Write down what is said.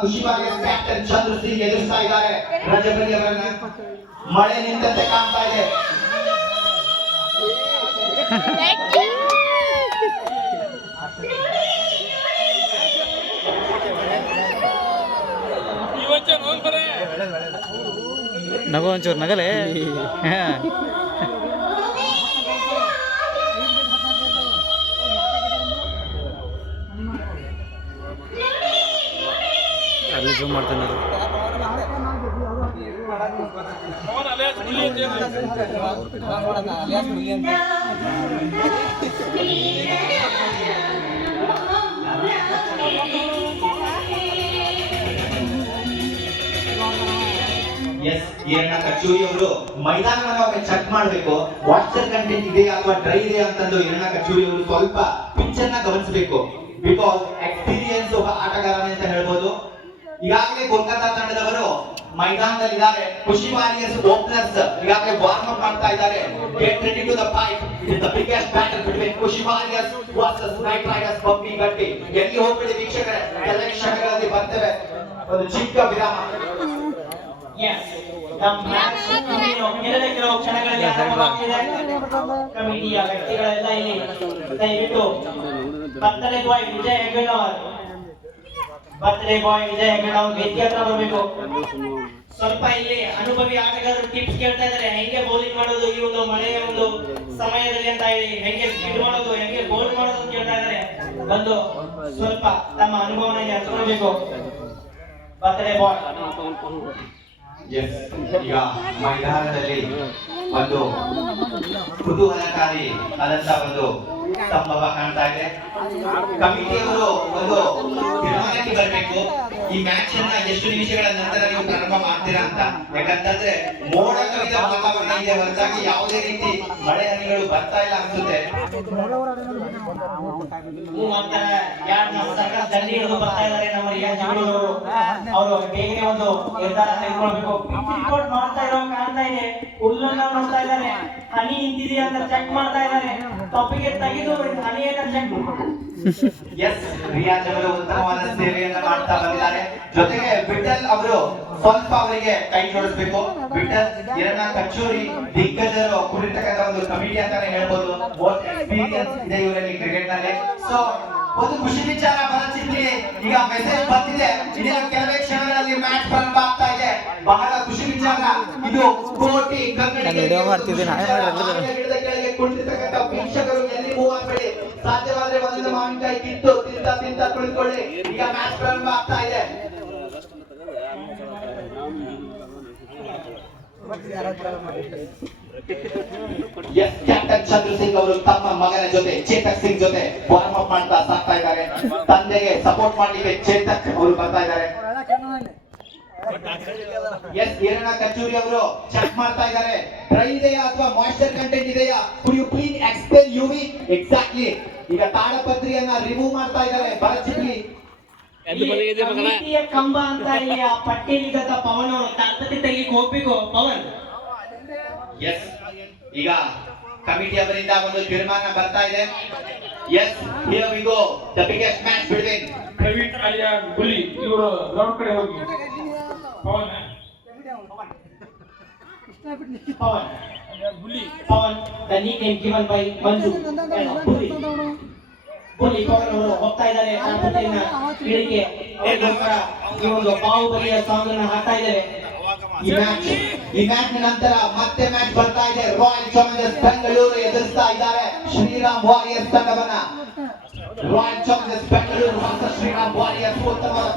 ಖುಷಿ ಕ್ಯಾಪ್ಟನ್ ಚಂದ್ರ ಸಿಂಗ್ ಎದುರಿಸ್ತಾ ಇದ್ದಾರೆ. ರಜಪತಿ ಅವರನ್ನ ಮಳೆ ನಿಂತಂತೆ ಕಾಣ್ತಾ ಇದೆ. ನಗೋ ಒಂಚೂರು ನಗಲೇ. ಜೂಮ್ ಮಾಡ್ತಾನೆ. ಎಸ್ ಈರಣ್ಣ ಕಚೂರಿ ಅವರು ಮೈದಾನವನ್ನು ಒಮ್ಮೆ ಚೆಕ್ ಮಾಡಬೇಕು. ವಾಟ್ಸಪ್ ಕಂಟೆಂಟ್ ಇದೆ ಅಥವಾ ಡ್ರೈ ಇದೆ ಅಂತಂದು ಎರಡ ಕಚೂರಿ ಅವರು ಸ್ವಲ್ಪ ಪಿಚ್ ಅನ್ನ ಗಮನಿಸಬೇಕು. ಬಿಕಾಸ್ ಎಕ್ಸ್ಪೀರಿಯನ್ಸ್ ಒಬ್ಬ ಆಟಗಾರನೇ ಅಂತ ಹೇಳ್ಬೋದು. ಈಗಾಗಲೇ ಕೋಲ್ಕತ್ತಾ ತಂಡದವರು ಮೈದಾನದಲ್ಲಿ ಇದ್ದಾರೆ. ಖುಷಿ ವಾರಿಯರ್ಸ್ ಓಪನರ್ಸ್ ಈಗಾಗಲೇ ವಾರ್ಮ್ ಅಪ್ ಮಾಡ್ತಾ ಇದ್ದಾರೆ. Get ready to the fight it the biggest battle between Khushi Warriors versus Night Riders ಬಬ್ಬಿ ಗಟ್ಟಿ. ಎಲ್ಲಿ ಹೋಗ್ಬಿಡಿ ವೀಕ್ಷಕರೇ? ಎಲ್ಲ ಕ್ಷಣಗಳಲ್ಲಿ ಬರ್ತೇವೆ. ಒಂದು ಚಿಕ್ಕ ವಿರಾಮ. Yes. The match ಇನ್ನೇನು ಕೆಲವೇ ಕೆಲವು ಕ್ಷಣಗಳಲ್ಲಿ ಆರಂಭವಾಗ್ತಿದೆ ಕಮಿಟಿಯ ವ್ಯಕ್ತಿಗಳೆಲ್ಲ ಇಲ್ಲಿ ದಯವಿಟ್ಟು birthday boy Vijay Heggannavar birthday boy Vijay Heggannavar ವೇದಿಕೆ ಹತ್ರ ಬರಬೇಕು. ಸ್ವಲ್ಪ ಇಲ್ಲಿ ಅನುಭವಿ ಆಟಗಾರರು ಟಿಪ್ಸ್ ಕೇಳ್ತಾ ಇದ್ದಾರೆ ಹೆಂಗೆ ಬೌಲಿಂಗ್ ಮಾಡೋದು ಈ ಒಂದು ಮಳೆಯ ಒಂದು ಸಮಯದಲ್ಲಿ ಅಂತ ಹೇಳಿ. ಹೆಂಗೆ ಸ್ಪೀಡ್ ಮಾಡೋದು ಹೆಂಗೆ ಬೌಲ್ ಮಾಡೋದು ಅಂತ ಕೇಳ್ತಾ ಇದ್ದಾರೆ ಬಂದು ಸ್ವಲ್ಪ ತಮ್ಮ ಅನುಭವನ ಹಂಚ್ಕೊಳ್ಬೇಕು. ಬರ್ತಡೇ ಬಾಯ್ ಎಸ್ ಈಗ ಮೈದಾನದಲ್ಲಿ ಒಂದು ಕುತೂಹಲಕಾರಿ ಆದಂತ ಒಂದು ಸಂಭವ ಕಾಣ್ತಾ ಇದೆ ಕಮಿಟಿಯವರು ಒಂದು ತೀರ್ಮಾನಕ್ಕೆ ಬರಬೇಕು. ಈ ಮ್ಯಾಚ್ ಅನ್ನ ಎಷ್ಟು ನಿಮಿಷಗಳ ನಂತರ ನೀವು ಪ್ರಾರಂಭ ಮಾಡ್ತೀರಾ ಅಂತ. ಯಾಕಂತಂದ್ರೆ ಮೋಡ ಕವಿದ ವಾತಾವರಣ ಇದೆ. ಹೊರತಾಗಿ ಯಾವುದೇ ರೀತಿ ಮಳೆ ಹನಿಗಳು ಬರ್ತಾ ಇಲ್ಲ ಅನ್ಸುತ್ತೆ. ದಂಡಿ ಹಿಡಿದು ಬರ್ತಾ ಇದಾರೆ ನಮ್ಮ ಅವರು. ಬೇಗನೆ ಒಂದು ನಿರ್ಧಾರ ತೆಗೆದುಕೊಳ್ಬೇಕು? ಮಾಡ್ತಾ ಇರೋ ಕಾಣ್ತಾ ಇದೆ. ಹುಲ್ಲನ್ನ ನೋಡ್ತಾ ಇದ್ದಾರೆ. ಹನಿ ನಿಂತಿದೆಯಾ ಅಂತ ಚೆಕ್ ಮಾಡ್ತಾ ಇದ್ದಾರೆ. ತಪ್ಪಿಗೆ ತೆಗೆದು ಹನಿಯನ್ನ ಚೆಕ್ ಎಸ್ ರಿಯಾಜ್ ಅವರು ಉತ್ತಮವಾದ ಸೇವೆಯನ್ನ ಮಾಡ್ತಾ ಬಂದಿದ್ದಾರೆ. ಜೊತೆಗೆ ಬಿಟ್ಟಲ್ ಅವರು ಸ್ವಲ್ಪ ಅವರಿಗೆ ಕೈ ಜೋಡಿಸ್ಬೇಕು. ಬಿಟ್ಟಲ್ ಎರಡನ ಕಚೂರಿ, ದಿಗ್ಗಜರು ಕುರಿತಕ್ಕಂತ ಒಂದು ಕಮಿಟಿ ಅಂತಾನೆ ಹೇಳ್ಬೋದು. ಮೋಸ್ಟ್ ಎಕ್ಸ್ಪೀರಿಯನ್ಸ್ ಇದೆ ಇವರಲ್ಲಿ ಕ್ರಿಕೆಟ್ನಲ್ಲಿ. ಸೊ ಒಂದು ಖುಷಿ ವಿಚಾರ ಬರಚಿತ್ರಿ ಈಗ ಮೆಸೇಜ್ ಬಂದಿದೆ ಇನ್ನೇನು ಕೆಲವೇ ಕ್ಷಣಗಳಲ್ಲಿ ಮ್ಯಾಚ್ ಪ್ರಾರಂಭ ಆಗ್ತಾ ಇದೆ. ಬಹಳ ಖುಷಿ ವಿಚಾರ. ಇದು ನಾನು ವಿಡಿಯೋ ಮಾಡ್ತಿದ್ದೀನಿ, ನಾನೇ ಮಾಡಿದ್ರೆ ಗಿಡದ ಕೆಳಗೆ ಕುಳಿತಿರ್ತಕ್ಕಂಥ ವೀಕ್ಷಕರು ಎಲ್ಲಿ ಮೂವ್ ಆಗ್ಬೇಡಿ ಸಾಧ್ಯವಾದ್ರೆ ಒಂದೊಂದು ಮಾವಿನಕಾಯಿ ಕಿತ್ತು ತಿಂತ ತಿಂತ ಕುಳಿತುಕೊಳ್ಳಿ. ಈಗ ಮ್ಯಾಚ್ ಪ್ರಾರಂಭ ಆಗ್ತಾ ಇದೆ. ಎಸ್ ಕ್ಯಾಪ್ಟನ್ ಚಂದ್ರ ಸಿಂಗ್ ಅವರು ತಮ್ಮ ಮಗನ ಜೊತೆ ಚೇತಕ್ ಸಿಂಗ್ ಜೊತೆ ವಾರ್ಮ್ ಅಪ್ ಮಾಡ್ತಾ ಸಾಕ್ತಾ ಇದ್ದಾರೆ. ತಂದೆಗೆ ಸಪೋರ್ಟ್ ಮಾಡ್ಲಿಕ್ಕೆ ಚೇತಕ್ ಅವರು ಬರ್ತಾ ಇದ್ದಾರೆ. ಎಸ್ ಕಿರಣ ಕಚೂರಿ ಅವರು ಚೆಕ್ ಮಾಡ್ತಾ ಇದ್ದಾರೆ. ಡ್ರೈ ಇದೆಯಾ ಅಥವಾ ಮಾಯಿಶ್ಚರ್ ಕಂಟೆಂಟ್ ಇದೆಯಾ? Could you clean expel you we exactly ಈಗ ತಾಡಪತ್ರಿಯನ್ನ ರಿಮೂವ್ ಮಾಡ್ತಾ ಇದ್ದಾರೆ. ಕಮಿಟಿಯ ಕಂಬ ಅಂತ ಇಲ್ಲಿ ಆ ಪಟ್ಟಿಯಲ್ಲಿ ಪವನ್ ಅವರು ತಾಳ್ಪತಿ ತೆಗಿಲಿಕ್ಕೆ ಹೋಗ್ಬೇಕು ಪವನ್? ಎಸ್ ಈಗ ಕಮಿಟಿ ಅವರಿಂದ ಒಂದು ತೀರ್ಮಾನ ಬರ್ತಾ ಇದೆ. Yes here we go the biggest match between Praveen alias Guli ಇವರು ಗ್ರೌಂಡ್ ಕಡೆ ಹೋಗಿ. Pavan Pavan Pavan the nickname given by Manju Buli Buli Pavan ಅವರು ಹೋಗ್ತಾ ಇದ್ದಾರೆ ತಾಳ್ಪತಿಯನ್ನ ಇಳಿಕೆ ಅವ್ರಿಗೋಸ್ಕರ ಈ ಒಂದು ಬಾಹುಬಲಿಯ ಸಾಂಗ್ ಅನ್ನ ಹಾಕ್ತಾ ಇದ್ದಾರೆ ಈ ಮ್ಯಾಚ್ ಈ ಮ್ಯಾಚ್ ನಂತರ ಮತ್ತೆ ಮ್ಯಾಚ್ ಬರ್ತಾ ಇದೆ ರಾಯಲ್ ಚಾಲೆಂಜರ್ಸ್ ಬೆಂಗಳೂರು ಎದುರಿಸ್ತಾ ಇದ್ದಾರೆ Shriram warriors ತಂಡವನ್ನ Royal Challengers Bengaluru versus Sriram Warriors ಉತ್ತಮವಾದ